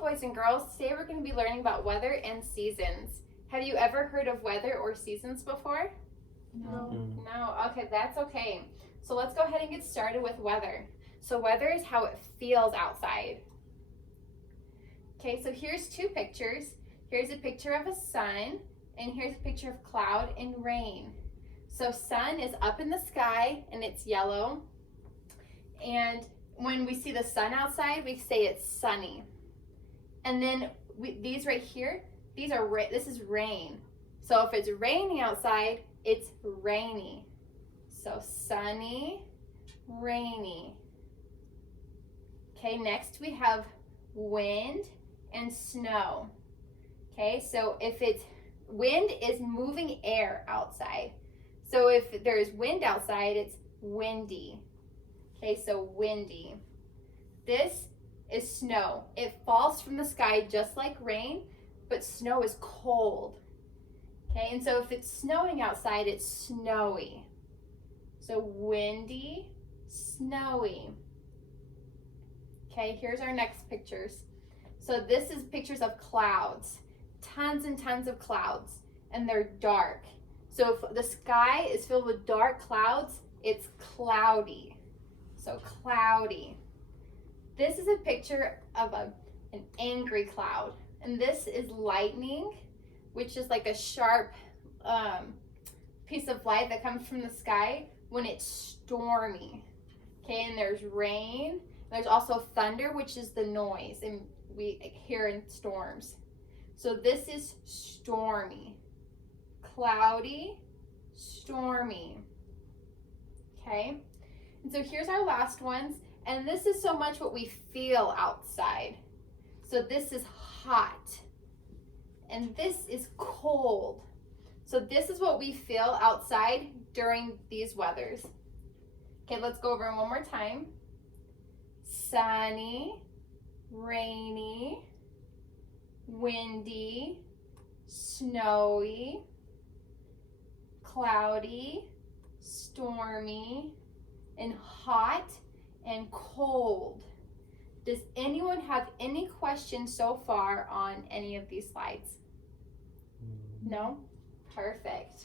boys and girls. Today we're going to be learning about weather and seasons. Have you ever heard of weather or seasons before? No. No? Okay, that's okay. So let's go ahead and get started with weather. So weather is how it feels outside. Okay, so here's two pictures. Here's a picture of a sun, and here's a picture of cloud and rain. So sun is up in the sky, and it's yellow. And when we see the sun outside, we say it's sunny. And then these right here, this is rain. So if it's raining outside, it's rainy. So sunny, rainy. Okay, next we have wind and snow. Okay, so if it's wind is moving air outside. So if there's wind outside, it's windy. Okay, so windy. This is snow. It falls from the sky just like rain, but snow is cold. Okay, and so if it's snowing outside, it's snowy. So windy, snowy. Okay, here's our next pictures. So this is pictures of clouds. Tons and tons of clouds, and they're dark. So if the sky is filled with dark clouds, it's cloudy. So cloudy. This is a picture of an angry cloud. And this is lightning, which is like a sharp piece of light that comes from the sky when it's stormy. Okay, and there's rain. There's also thunder, which is the noise, and we hear in storms. So this is stormy. Cloudy, stormy. Okay? And so here's our last ones. And this is so much what we feel outside. So this is hot. And this is cold. So this is what we feel outside during these weathers. Okay, let's go over them one more time. Sunny, rainy, windy, snowy, cloudy, stormy, and hot and cold. Does anyone have any questions so far on any of these slides? No? Perfect.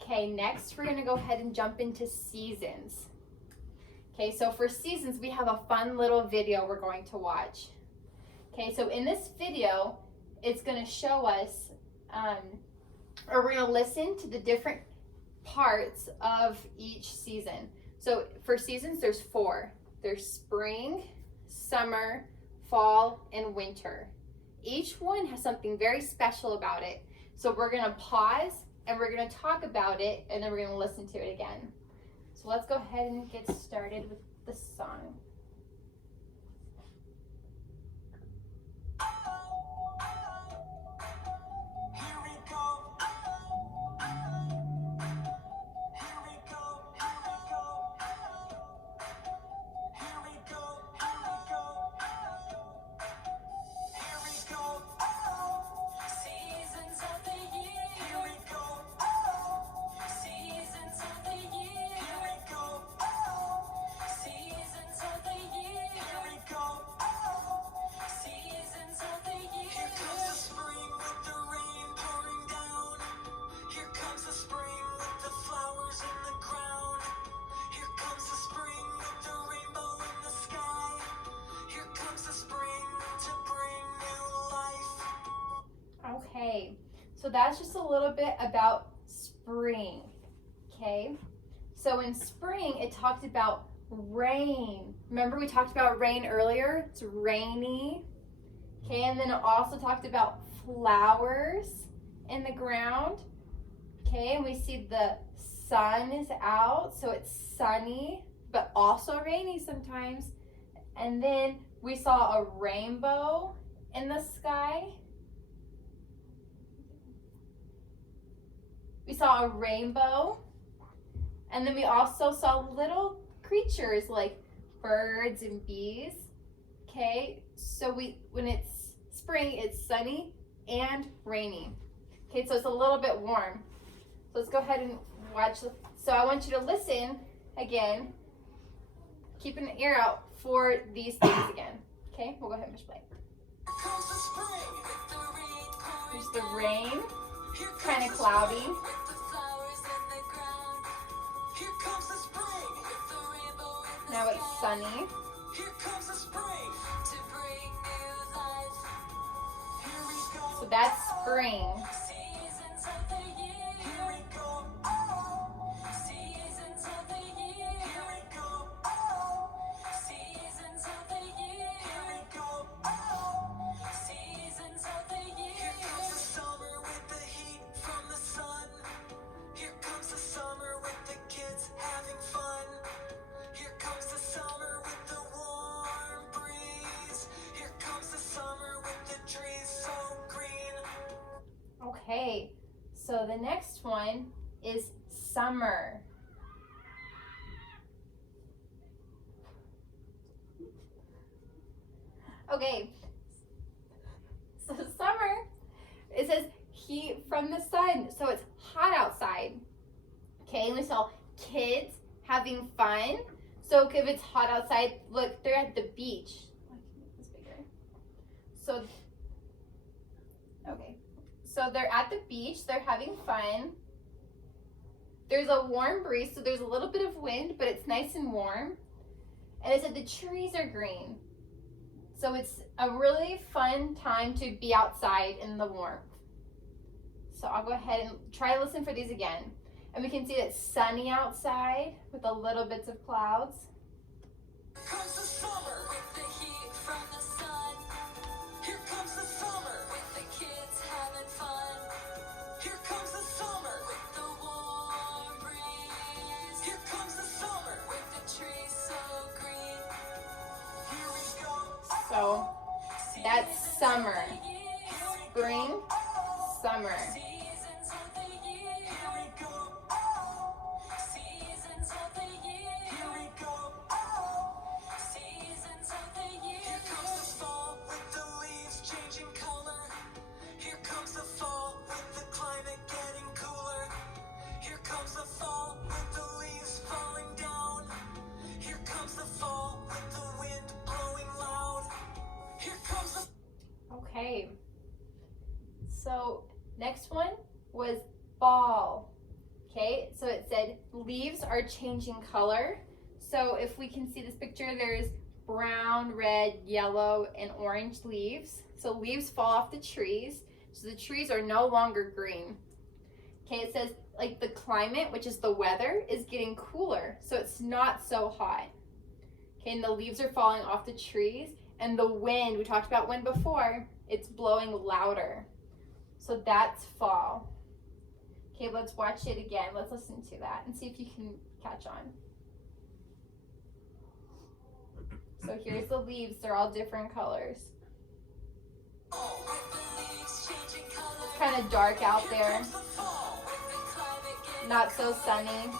Okay, next we're going to go ahead and jump into seasons. Okay, so for seasons, we have a fun little video we're going to watch. Okay, so in this video, it's going to show us, or we're going to listen to the different parts of each season. So for seasons, there's 4. There's spring, summer, fall, and winter. Each one has something very special about it. So we're going to pause and we're going to talk about it, and then we're going to listen to it again. So let's go ahead and get started with the song. Okay, so that's just a little bit about spring, okay? So in spring, it talked about rain. Remember we talked about rain earlier? It's rainy, okay? And then it also talked about flowers in the ground, okay? And we see the sun is out, so it's sunny, but also rainy sometimes. And then we saw a rainbow in the sky. We saw a rainbow, and then we also saw little creatures like birds and bees. Okay, so when it's spring, it's sunny and rainy. Okay, so it's a little bit warm. So let's go ahead and watch. So I want you to listen again. Keep an ear out for these things again. Okay, we'll go ahead and push play. Here's the rain, kind of cloudy. Now it's sunny. So that's spring. Okay, so the next one is summer. Okay, so summer, it says heat from the sun, so it's hot outside. Okay, and we saw kids having fun. So if it's hot outside, look, they're at the beach. I can make this bigger. So, okay. So they're at the beach, they're having fun. There's a warm breeze, so there's a little bit of wind, but it's nice and warm. And it said the trees are green. So it's a really fun time to be outside in the warmth. So I'll go ahead and try to listen for these again. And we can see that it's sunny outside with a little bits of clouds. Comes the summer with the heat from the sun. Here comes the summer with the kids having fun. Here comes the summer with the warm breeze. Here comes the summer with the trees so green. Here we go. So that's summer. Spring, summer. Okay, so next one was fall. Okay, so it said leaves are changing color. So if we can see this picture, there's brown, red, yellow, and orange leaves. So leaves fall off the trees. So the trees are no longer green. Okay, it says like the climate, which is the weather, is getting cooler. So it's not so hot. Okay, and the leaves are falling off the trees. And the wind, we talked about wind before, it's blowing louder. So that's fall. Okay, let's watch it again. Let's listen to that and see if you can catch on. So here's the leaves. They're all different colors. It's kind of dark out there. Not so sunny.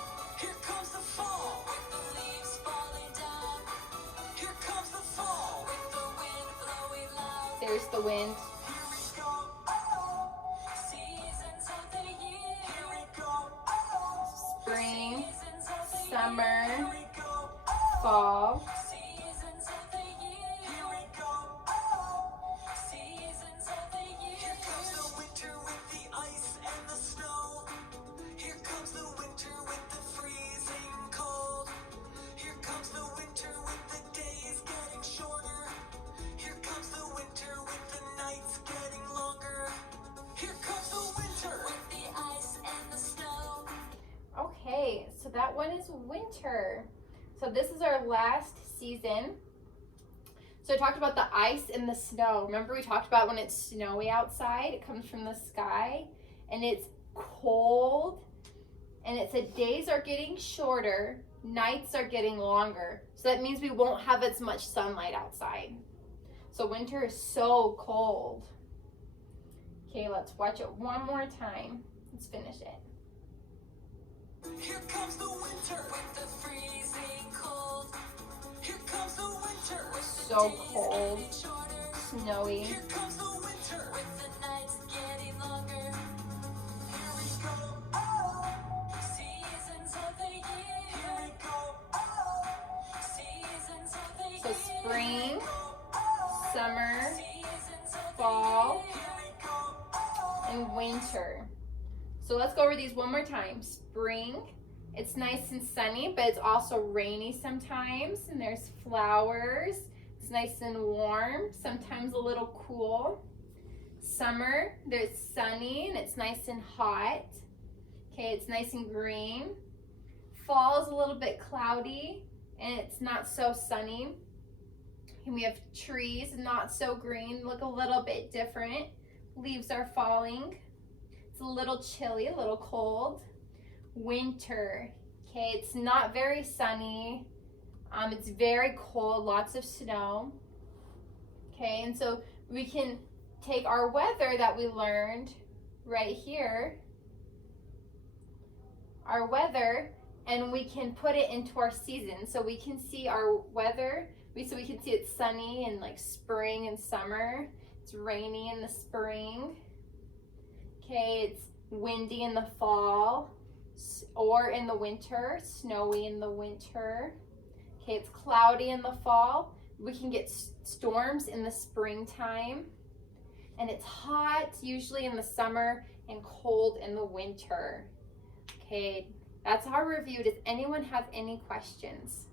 There's the wind. Spring, summer, fall. Okay, so that one is winter. So this is our last season. So I talked about the ice and the snow. Remember we talked about when it's snowy outside, it comes from the sky and it's cold. And it said days are getting shorter, nights are getting longer. So that means we won't have as much sunlight outside. So winter is so cold. Okay, let's watch it one more time. Let's finish it. Here comes the winter with the freezing cold. Here comes the winter with So cold, snowy. Here comes the winter with the nights getting longer. Here we go. Seasons of the year. Here we go. Seasons of the year. So spring, summer, and winter. So let's go over these one more time. Spring, it's nice and sunny, but it's also rainy sometimes, and there's flowers. It's nice and warm, sometimes a little cool. Summer, there's sunny and it's nice and hot. Okay, it's nice and green. Fall is a little bit cloudy and it's not so sunny. And we have trees, not so green, look a little bit different. Leaves are falling. It's a little chilly, a little cold. Winter, okay, it's not very sunny. It's very cold, lots of snow. Okay, and so we can take our weather that we learned right here, our weather, and we can put it into our season. So we can see our weather, so we can see it's sunny in like spring and summer. It's rainy in the spring. Okay, it's windy in the fall or in the winter, snowy in the winter. Okay, it's cloudy in the fall. We can get storms in the springtime. And it's hot usually in the summer and cold in the winter. Okay, that's our review. Does anyone have any questions?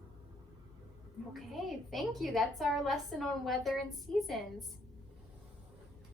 Okay, thank you. That's our lesson on weather and seasons.